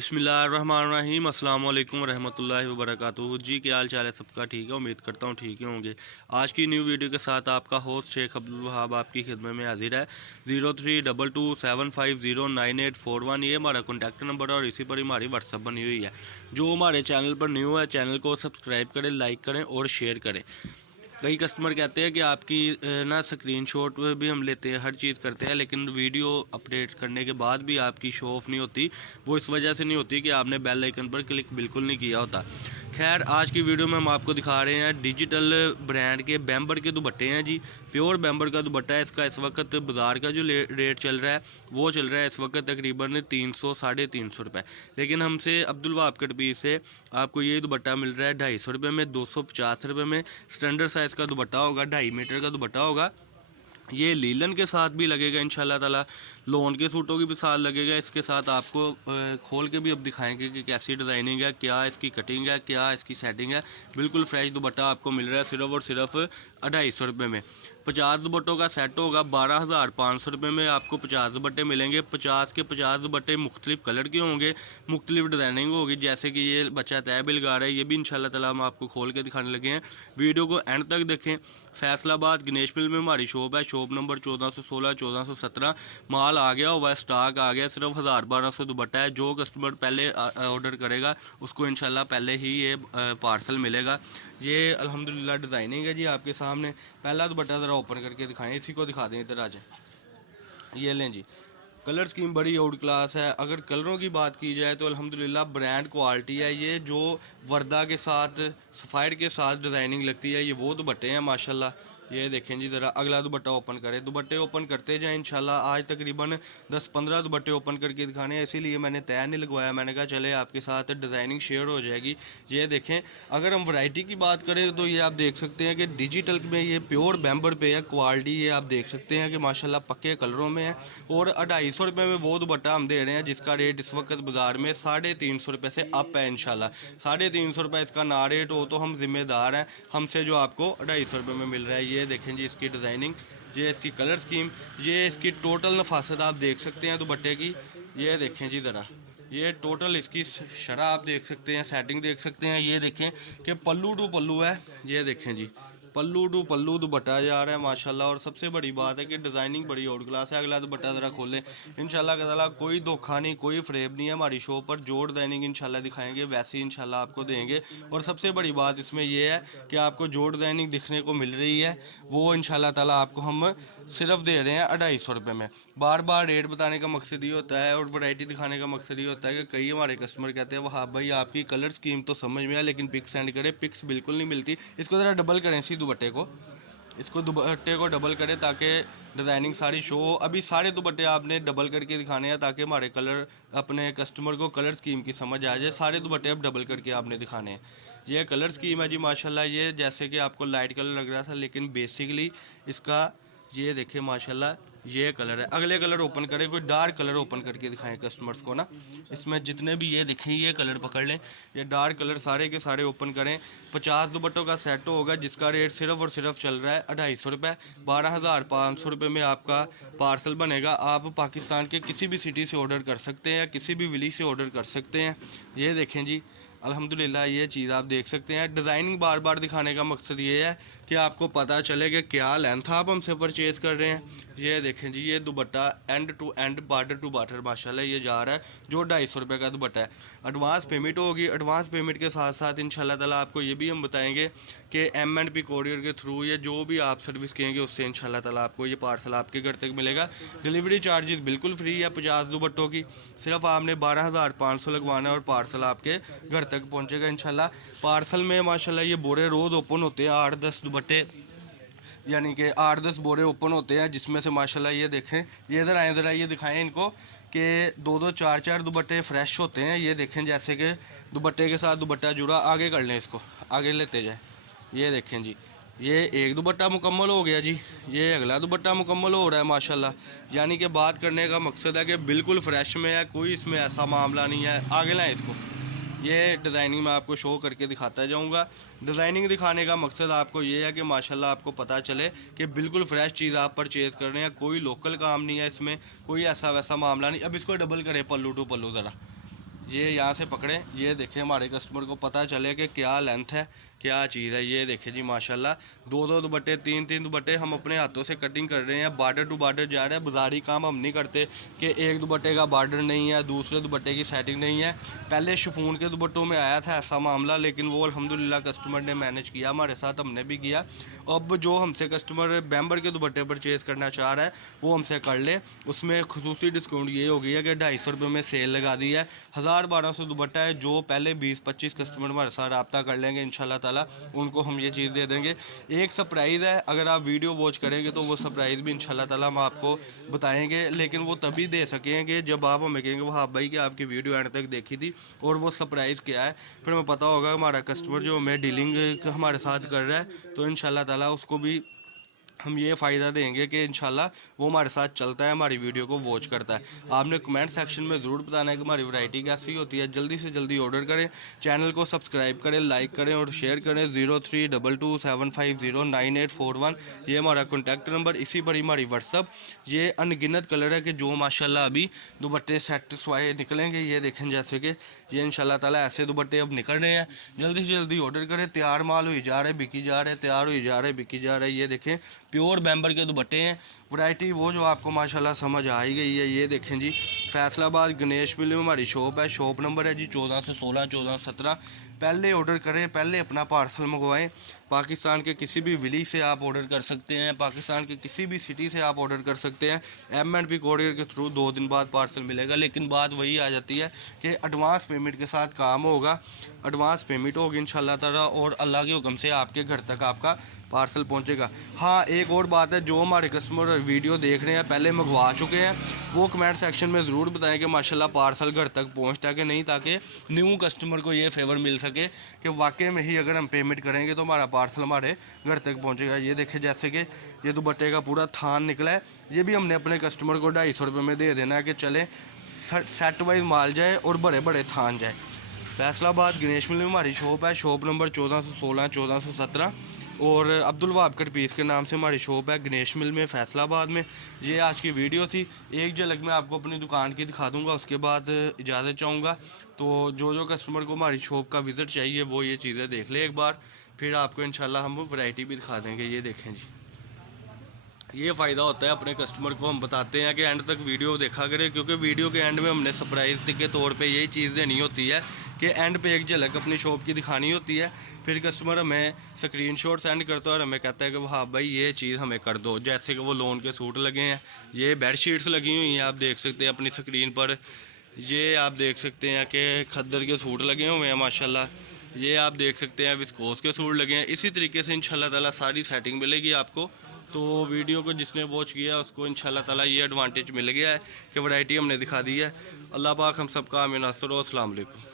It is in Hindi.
बिस्मिल्लाहिर्रहमानिर्रहीम अस्सलाम वालेकुम रहमतुल्लाहि व बरकातुहू। जी क्या हाल चाल है सबका? ठीक है, उम्मीद करता हूँ ठीक ही होंगे। आज की न्यू वीडियो के साथ आपका होस्ट शेख अब्दुल वहाब आपकी खिदमत में हाजिर है। 0322750984 ये हमारा कॉन्टैक्ट नंबर है और इसी पर ही हमारी व्हाट्सअप बनी हुई है। जो हमारे चैनल पर न्यू है चैनल को सब्सक्राइब करें, लाइक करें और शेयर करें। कई कस्टमर कहते हैं कि आपकी ना स्क्रीनशॉट भी हम लेते हैं, हर चीज़ करते हैं, लेकिन वीडियो अपडेट करने के बाद भी आपकी शो ऑफ नहीं होती। वो इस वजह से नहीं होती कि आपने बेल आइकन पर क्लिक बिल्कुल नहीं किया होता। खैर, आज की वीडियो में हम आपको दिखा रहे हैं डिजिटल ब्रांड के बैम्बर के दुपट्टे हैं जी। प्योर बैम्बर का दुपट्टा है। इसका इस वक्त बाज़ार का जो रेट चल रहा है वो चल रहा है इस वक्त तकरीबन 300 साढ़े 300 रुपये, लेकिन हमसे अब्दुल वहाब कटपीस से आपको ये दुपट्टा मिल रहा है 250 रुपये में, 250 रुपये में। स्टैंडर्ड साइज़ का दुपट्टा होगा, 2.5 मीटर का दुपट्टा होगा। ये लीलन के साथ भी लगेगा इंशाल्लाह ताला, लोन के सूटों के भी साथ लगेगा। इसके साथ आपको खोल के भी अब दिखाएंगे कि कैसी डिज़ाइनिंग है, क्या इसकी कटिंग है, क्या इसकी सेटिंग है। बिल्कुल फ्रेश दुपट्टा आपको मिल रहा है सिर्फ और सिर्फ 250 रुपये में। 50 दुपट्टों का सेट होगा 12,500 रुपये में। आपको 50 दुपट्टे मिलेंगे। 50 के 50 दुपट्टे मुख्तलिफ कलर के होंगे, मुख्तलिफ डिज़ाइनिंग होगी। जैसे कि ये बच्चा तहबिल गा रहा है, ये भी इंशाल्लाह ताला हम आपको खोल के दिखाने लगे हैं। वीडियो को एंड तक देखें। फैसलाबाद गणेश मिल में हमारी शॉप है, शॉप नंबर 1416 1417। माल आ गया हुआ है, स्टॉक आ गया। सिर्फ 1000-1200 दुपट्टा है। जो कस्टमर पहले ऑर्डर करेगा उसको इंशाल्लाह पहले ही ये पार्सल मिलेगा। ये अल्हम्दुलिल्लाह डिज़ाइनिंग है जी आपके सामने। पहला दुपट्टा ज़रा ओपन करके दिखाएं, इसी को दिखा दें, इधर आ जाए। ये लें जी, कलर स्कीम बड़ी आउट क्लास है। अगर कलरों की बात की जाए तो अल्हम्दुलिल्लाह ब्रांड क्वालिटी है। ये जो वर्दा के साथ सफ़ायर के साथ डिज़ाइनिंग लगती है, ये वो दुपट्टे हैं माशाल्लाह। ये देखें जी, ज़रा अगला दुपट्टा ओपन करें। दुपट्टे ओपन करते जाएं इंशाल्लाह। आज तकरीबन 10-15 दुपट्टे ओपन करके दिखाने हैं, इसीलिए मैंने तय नहीं लगवाया। मैंने कहा चले आपके साथ डिज़ाइनिंग शेयर हो जाएगी। ये देखें, अगर हम वैरायटी की बात करें तो ये आप देख सकते हैं कि डिजिटल में ये प्योर बैम्बर पे है। क्वालिटी ये आप देख सकते हैं कि माशाल्लाह पक्के कलरों में है। और 250 रुपये में वो दुपट्टा हम दे रहे हैं जिसका रेट इस वक्त बाज़ार में 350 रुपये से अप है इंशाल्लाह। 350 रुपये इसका ना रेट हो तो हम जिम्मेदार हैं। हमसे जो आपको 250 रुपये में मिल रहा है। ये देखें जी इसकी डिज़ाइनिंग, ये इसकी कलर स्कीम, ये इसकी टोटल नफासत आप देख सकते हैं दुपट्टे की। ये देखें जी ज़रा, ये टोटल इसकी शरह आप देख सकते हैं, सेटिंग देख सकते हैं। ये देखें कि पल्लू टू पल्लू है। ये देखें जी, पल्लू टू पल्लू दुपट्टा जा रहा है माशाल्लाह। और सबसे बड़ी बात है कि डिज़ाइनिंग बड़ी आउट क्लास है। अगला दुपट्टा ज़रा खोलें इंशाल्लाह ताला। कोई धोखा नहीं, कोई फ्रेब नहीं है। हमारी शो पर जो डिज़ाइनिंग इंशाल्लाह दिखाएंगे वैसी इंशाल्लाह आपको देंगे। और सबसे बड़ी बात इसमें यह है कि आपको जो डिज़ाइनिंग दिखने को मिल रही है वो इंशाल्लाह ताला आपको हम सिर्फ दे रहे हैं 250 रुपये में। बार बार रेट बताने का मकसद ये होता है और वैरायटी दिखाने का मकसद ये होता है कि कई हमारे कस्टमर कहते हैं वहाँ भाई आपकी कलर स्कीम तो समझ में है लेकिन पिक्स सेंड करें, पिक्स बिल्कुल नहीं मिलती। इसको ज़रा डबल करें इसी दुपट्टे को, इसको दुपट्टे को डबल करें ताकि डिज़ाइनिंग सारी शो हो। अभी सारे दुपट्टे आपने डबल करके दिखाने हैं ताकि हमारे कलर अपने कस्टमर को कलर स्कीम की समझ आ जाए। सारे दुपट्टे अब डबल करके आपने दिखाने हैं। ये कलर स्कीम है जी माशाल्लाह। ये जैसे कि आपको लाइट कलर लग रहा था लेकिन बेसिकली इसका ये देखें माशाल्लाह ये कलर है। अगले कलर ओपन करें, कोई डार्क कलर ओपन करके दिखाएं कस्टमर्स को ना। इसमें जितने भी ये देखें ये कलर पकड़ लें, ये डार्क कलर सारे के सारे ओपन करें। 50 दुपट्टों का सेट होगा जिसका रेट सिर्फ और सिर्फ चल रहा है 250 रुपये। 12,500 रुपये में आपका पार्सल बनेगा। आप पाकिस्तान के किसी भी सिटी से ऑर्डर कर सकते हैं या किसी भी विलेज से ऑर्डर कर सकते हैं। ये देखें जी अल्हम्दुलिल्लाह ये चीज़ आप देख सकते हैं। डिज़ाइनिंग बार बार दिखाने का मकसद ये है कि आपको पता चले कि क्या लेंथ आप हमसे परचेज़ कर रहे हैं। ये देखें जी, ये दुपट्टा end to end border to border माशाल्लाह ये जा रहा है, जो 250 रुपये का दुपट्टा है। एडवांस पेमेंट होगी। एडवांस पेमेंट के साथ साथ इंशाल्लाह ताला आपको ये भी हम बताएंगे कि M&P कोरियर के थ्रू या जो भी आप सर्विस कहेंगे उससे इंशाल्लाह ताला आपको ये पार्सल आपके घर तक मिलेगा। डिलीवरी चार्जेस बिल्कुल फ्री है 50 दुपट्टों की। सिर्फ आपने 12,500 लगवाना है और पार्सल आपके घर तक पहुंचेगा इंशाल्लाह। पार्सल में माशाल्लाह ये बोरे रोज़ ओपन होते हैं, 8-10 दुपट्टे यानी कि 8-10 बोरे ओपन होते हैं जिसमें से माशाल्लाह ये देखें, ये इधर आए, ज़रा ये दिखाएं इनको कि 2-2 4-4 दुपट्टे फ्रेश होते हैं। ये देखें जैसे कि दुपट्टे के साथ दुपट्टा जुड़ा। आगे कर लें, इसको आगे लेते जाए। ये देखें जी, ये एक दुपट्टा मुकम्मल हो गया जी, ये अगला दुपट्टा मुकम्मल हो रहा है माशाल्लाह। यानी कि बात करने का मकसद है कि बिल्कुल फ्रेश में है, कोई इसमें ऐसा मामला नहीं है। आगे लाएँ इसको, ये डिज़ाइनिंग मैं आपको शो करके दिखाता जाऊंगा। डिज़ाइनिंग दिखाने का मकसद आपको ये है कि माशाल्लाह आपको पता चले कि बिल्कुल फ्रेश चीज़ आप परचेज़ कर रहे हैं। कोई लोकल काम नहीं है इसमें, कोई ऐसा वैसा मामला नहीं। अब इसको डबल करें पल्लू टू पल्लू ज़रा। ये यहाँ से पकड़ें, ये देखें हमारे कस्टमर को पता चले कि क्या लेंथ है, क्या चीज़ है। ये देखें जी माशाल्लाह, 2 दुपट्टे 3 दुपट्टे हम अपने हाथों से कटिंग कर रहे हैं, बॉर्डर टू बॉर्डर जा रहा है। बाजारी काम हम नहीं करते कि एक दुपट्टे का बॉर्डर नहीं है, दूसरे दुपट्टे की सेटिंग नहीं है। पहले शिफॉन के दुपट्टों में आया था ऐसा मामला, लेकिन वो अल्हम्दुलिल्लाह कस्टमर ने मैनेज किया हमारे साथ, हमने भी किया। अब जो हमसे कस्टमर बैम्बर के दुपट्टे परचेज़ करना चाह रहा है वो हमसे कर ले, उसमें खुसूसी डिस्काउंट ये हो गई है कि 250 रुपये में सेल लगा दी है। 1000-1200 दुपट्टा है, जो पहले 20-25 कस्टमर हमारे साथ रब्ता कर लेंगे इंशाल्लाह ताला उनको हम ये चीज़ दे देंगे। एक सरप्राइज़ है, अगर आप वीडियो वॉच करेंगे तो वो सरप्राइज़ भी इंशाल्लाह ताला हम आपको बताएंगे, लेकिन वो तभी दे सकेंगे जब आप हमें कहेंगे वो हाँ भाई कि आपकी वीडियो एंड तक देखी थी और वो सरप्राइज़ क्या है, फिर हमें पता होगा हमारा कस्टमर जो हमें डीलिंग हमारे साथ कर रहा है, तो इंशाल्लाह ताला उसको भी हम ये फ़ायदा देंगे कि इंशाल्लाह वो हमारे साथ चलता है, हमारी वीडियो को वॉच करता है। आपने कमेंट सेक्शन में ज़रूर बताना है कि हमारी वैरायटी कैसी होती है। जल्दी से जल्दी ऑर्डर करें, चैनल को सब्सक्राइब करें, लाइक करें और शेयर करें। 032275098841 ये हमारा कॉन्टैक्ट नंबर, इसी पर ही हमारी व्हाट्सअप। ये अनगिनत कलर है कि जो माशाल्लाह अभी दुपट्टे सेटिस्फाई निकलेंगे। ये देखें जैसे कि ये इंशाल्लाह ताला ऐसे दुपट्टे अब निकल रहे हैं। जल्दी से जल्दी ऑर्डर करें, तैयार माल हुई जा रहे, बिकी जा रहे, तैयार हुई जा रहे, बिकी जा रहे। ये देखें प्योर बैम्बर के दुपट्टे हैं, वैरायटी वो जो आपको माशाल्लाह समझ आ ही गई है। ये देखें जी, फैसलाबाद गणेश मिल में हमारी शॉप है, शॉप नंबर है जी 1416 1417। पहले ऑर्डर करें, पहले अपना पार्सल मंगवाएं। पाकिस्तान के किसी भी विलेज से आप ऑर्डर कर सकते हैं, पाकिस्तान के किसी भी सिटी से आप ऑर्डर कर सकते हैं। M&P कोरियर के थ्रू 2 दिन बाद पार्सल मिलेगा, लेकिन बात वही आ जाती है कि एडवांस पेमेंट के साथ काम होगा, एडवांस पेमेंट होगी इंशाल्लाह ताला और अल्लाह के हुक्म से आपके घर तक आपका पार्सल पहुंचेगा। हाँ, एक और बात है, जो हमारे कस्टमर वीडियो देख रहे हैं पहले मंगवा चुके हैं, वो कमेंट सेक्शन में ज़रूर बताएं कि माशाल्लाह पार्सल घर तक पहुंचता है कि नहीं, ताकि न्यू कस्टमर को ये फेवर मिल सके कि वाकई में ही अगर हम पेमेंट करेंगे तो हमारा पार्सल हमारे घर तक पहुंचेगा। ये देखें जैसे कि ये दुपट्टे का पूरा थान निकला है, ये भी हमने अपने कस्टमर को 250 रुपये में दे देना है कि चले सेट वाइज माल जाए और बड़े बड़े थान जाए। फैसलाबाद गणेश मिल में हमारी शॉप है, शॉप नंबर 1416 1417 और अब्दुल वहाब कट पीस के नाम से हमारी शॉप है गणेश मिल में फैसलाबाद में। ये आज की वीडियो थी, एक झलक मैं आपको अपनी दुकान की दिखा दूंगा, उसके बाद इजाज़त चाहूँगा। तो जो कस्टमर को हमारी शॉप का विज़िट चाहिए वो ये चीज़ें देख ले एक बार, फिर आपको इंशाल्लाह हम वैरायटी भी दिखा देंगे। ये देखें जी, ये फ़ायदा होता है अपने कस्टमर को हम बताते हैं कि एंड तक वीडियो देखा करें, क्योंकि वीडियो के एंड में हमने सरप्राइज़ के तौर पे यही चीज़ देनी होती है कि एंड पे एक झलक अपनी शॉप की दिखानी होती है। फिर कस्टमर हमें स्क्रीनशॉट सेंड करता है और हमें कहता है कि हाँ भाई ये चीज़ हमें कर दो, जैसे कि वो लोन के सूट लगे हैं, ये बेडशीट्स लगी हुई हैं, आप देख सकते हैं अपनी स्क्रीन पर। ये आप देख सकते हैं कि खद्दर के सूट लगे हुए हैं माशाल्लाह, ये आप देख सकते हैं विस्कोस के सूट लगे हैं। इसी तरीके से इंशाल्लाह ताला सारी सेटिंग मिलेगी आपको। तो वीडियो को जिसने वॉच किया उसको इंशाल्लाह ताला ये एडवांटेज मिल गया है कि वैरायटी हमने दिखा दी है। अल्लाह पाक हम सबका आमीन। अस्सलाम वालेकुम।